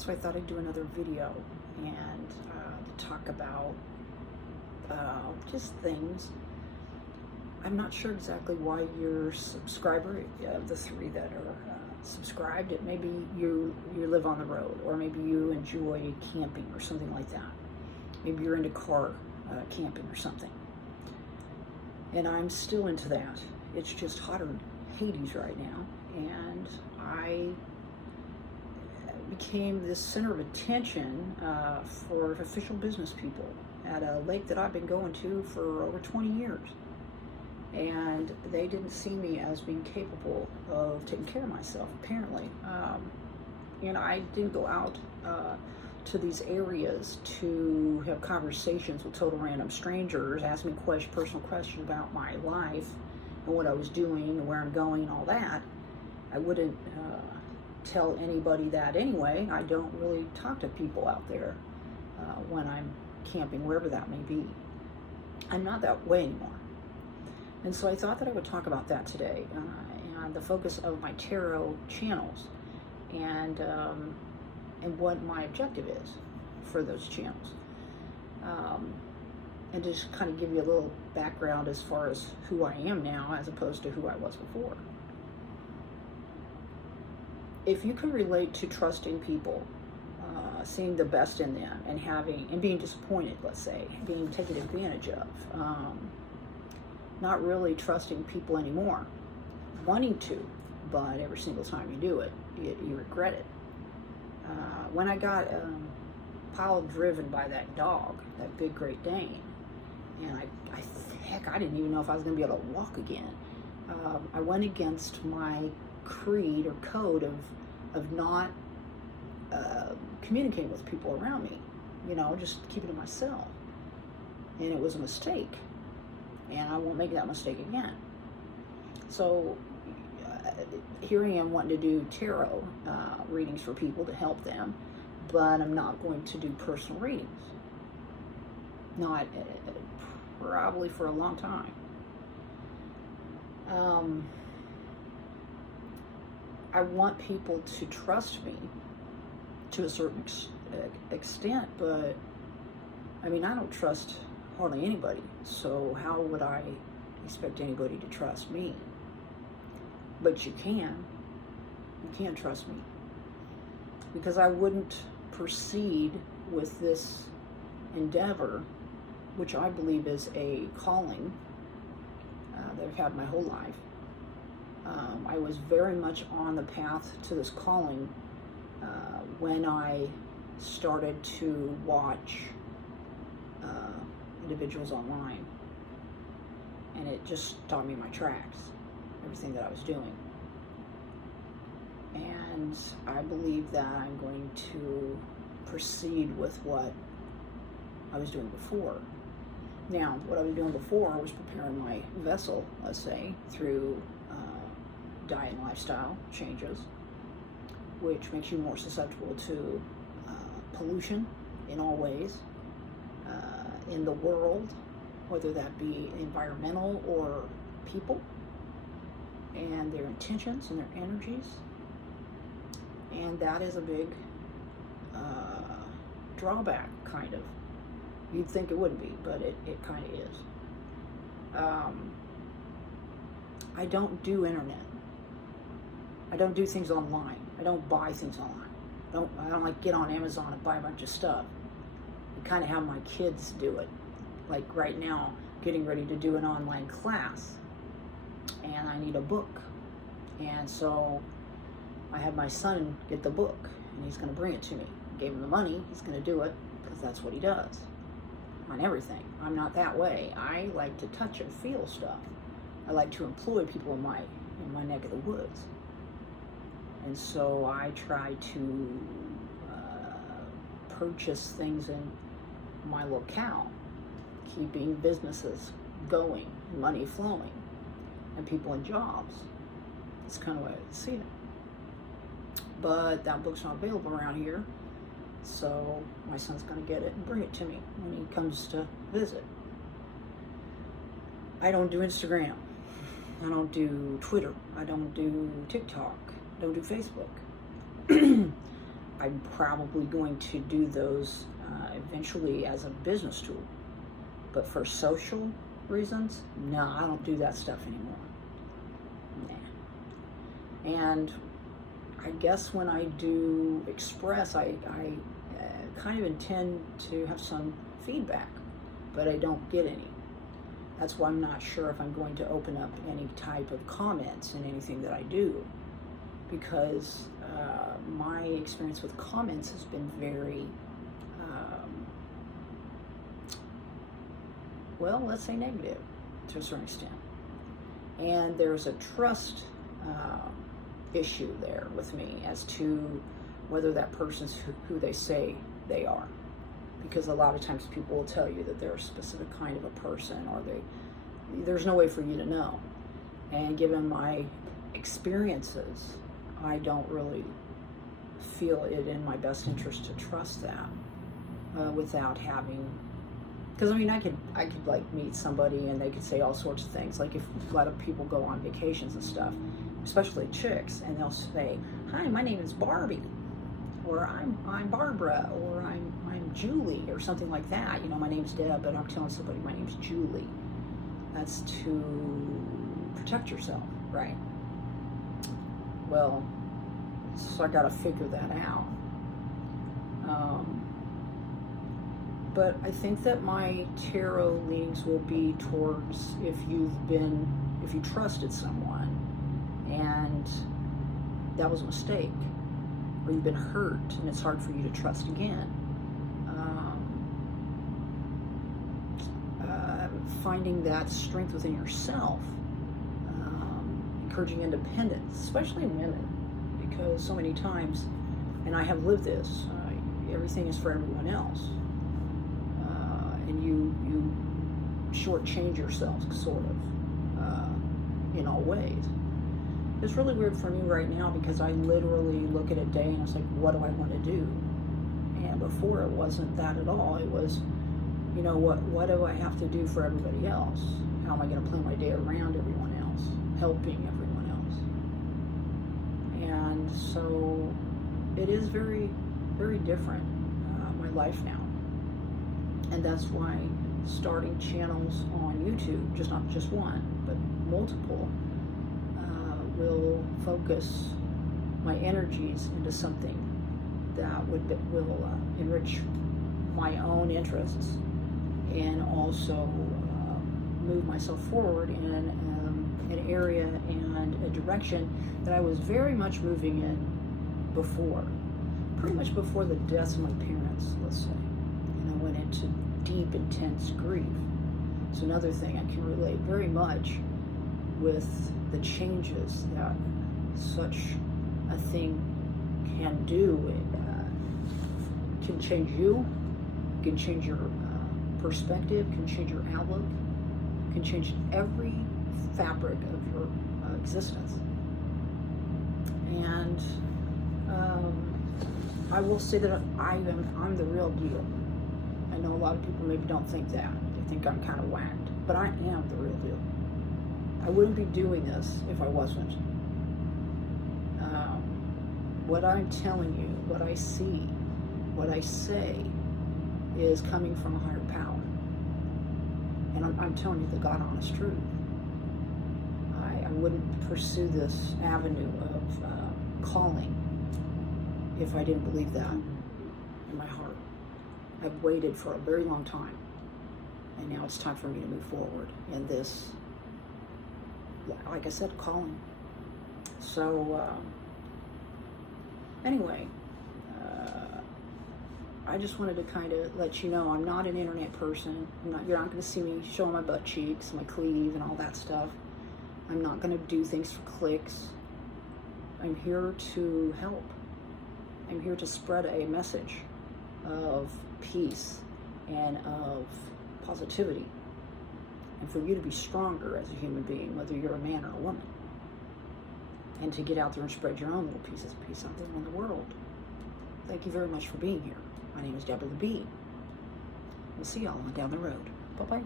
So I thought I'd do another video and talk about just things. I'm not sure exactly why you're a subscriber, the three that are subscribed. It maybe you live on the road, or maybe you enjoy camping or something like that. Maybe you're into car camping or something. And I'm still into that. It's just hotter than Hades right now. And I became this center of attention for official business people at a lake that I've been going to for over 20 years. And they didn't see me as being capable of taking care of myself, apparently. And I didn't go out to these areas to have conversations with total random strangers, ask me personal questions about my life and what I was doing and where I'm going and all that. I wouldn't tell anybody that anyway. I don't really talk to people out there when I'm camping, wherever that may be. I'm not that way anymore. And so I thought that I would talk about that today, and the focus of my tarot channels, and what my objective is for those channels, and just kind of give you a little background as far as who I am now as opposed to who I was before. If you can relate to trusting people, seeing the best in them, and being disappointed, let's say, being taken advantage of, not really trusting people anymore, wanting to, but every single time you do it, you regret it. When I got pile driven by that dog, that big Great Dane, and I didn't even know if I was going to be able to walk again. I went against my creed or code of not communicating with people around me, just keeping it to myself. And it was a mistake. And I won't make that mistake again. So here I am wanting to do tarot readings for people to help them, but I'm not going to do personal readings. Not probably for a long time. I want people to trust me to a certain extent, but I don't trust hardly anybody, so how would I expect anybody to trust me? But you can trust me, because I wouldn't proceed with this endeavor, which I believe is a calling that I've had my whole life. I was very much on the path to this calling when I started to watch individuals online, and it just stopped me in my tracks, everything that I was doing. And I believe that I'm going to proceed with what I was doing before. Now, what I was doing before, I was preparing my vessel, let's say, through diet and lifestyle changes, which makes you more susceptible to pollution in all ways, in the world, whether that be environmental or people, and their intentions and their energies. And that is a big drawback, kind of. You'd think it wouldn't be, but it kind of is. I don't do internet. I don't do things online. I don't buy things online. I don't like get on Amazon and buy a bunch of stuff. I kind of have my kids do it. Like right now, getting ready to do an online class, and I need a book. And so I had my son get the book, and he's going to bring it to me. I gave him the money. He's going to do it because that's what he does on everything. I'm not that way. I like to touch and feel stuff. I like to employ people in my neck of the woods. And so I try to purchase things in my locale, keeping businesses going, money flowing, and people in jobs. That's kind of the way I see it. But that book's not available around here, so my son's going to get it and bring it to me when he comes to visit. I don't do Instagram. I don't do Twitter. I don't do TikTok. I don't do Facebook. I'm probably going to do those eventually as a business tool. But for social reasons, no, I don't do that stuff anymore. Nah. And I guess when I do express, I kind of intend to have some feedback, but I don't get any. That's why I'm not sure if I'm going to open up any type of comments in anything that I do, because my experience with comments has been very, well, let's say negative to a certain extent. And there's a trust issue there with me as to whether that person's who they say they are. Because a lot of times people will tell you that they're a specific kind of a person, or there's no way for you to know. And given my experiences, I don't really feel it in my best interest to trust that without having, because I mean, I could like meet somebody and they could say all sorts of things. Like if a lot of people go on vacations and stuff, especially chicks, and they'll say, "Hi, my name is Barbie," or I'm Barbara, or I'm Julie, or something like that. You know, my name's Deb, but I'm telling somebody my name's Julie. That's to protect yourself, right? Well, so I got to figure that out. But I think that my tarot leanings will be towards if you trusted someone and that was a mistake, or you've been hurt and it's hard for you to trust again. Finding that strength within yourself, encouraging independence, especially in women, because so many times, and I have lived this, everything is for everyone else, and you shortchange yourself, sort of, in all ways. It's really weird for me right now because I literally look at a day and it's like, what do I want to do? And before it wasn't that at all. It was, you know, what do I have to do for everybody else? How am I going to plan my day around everyone else, helping everyone else? And so it is very, very different, my life now. And that's why starting channels on YouTube, not just one, but multiple, will focus my energies into something that will enrich my own interests, and also move myself forward in an area and a direction that I was very much moving in before. Pretty much before the deaths of my parents, let's say. And I went into deep, intense grief. It's another thing I can relate very much with the changes that such a thing can do. It can change you, can change your perspective, can change your outlook, can change every fabric of your existence. And I will say that I'm the real deal. I know a lot of people maybe don't think that. They think I'm kind of whacked, but I am the real deal. I wouldn't be doing this if I wasn't. What I'm telling you, what I see, what I say is coming from a higher power. And I'm telling you the God honest truth. I wouldn't pursue this avenue of calling if I didn't believe that in my heart. I've waited for a very long time, and now it's time for me to move forward in this, like I said, calling. So anyway, I just wanted to kind of let you know I'm not an internet person. You're not going to see me showing my butt cheeks, my cleave, and all that stuff. I'm not going to do things for clicks. I'm here to help. I'm here to spread a message of peace and of positivity, and for you to be stronger as a human being, whether you're a man or a woman, and to get out there and spread your own little pieces of peace out there in the world. Thank you very much for being here. My name is Deborah the Bee. We'll see y'all on down the road. Bye-bye.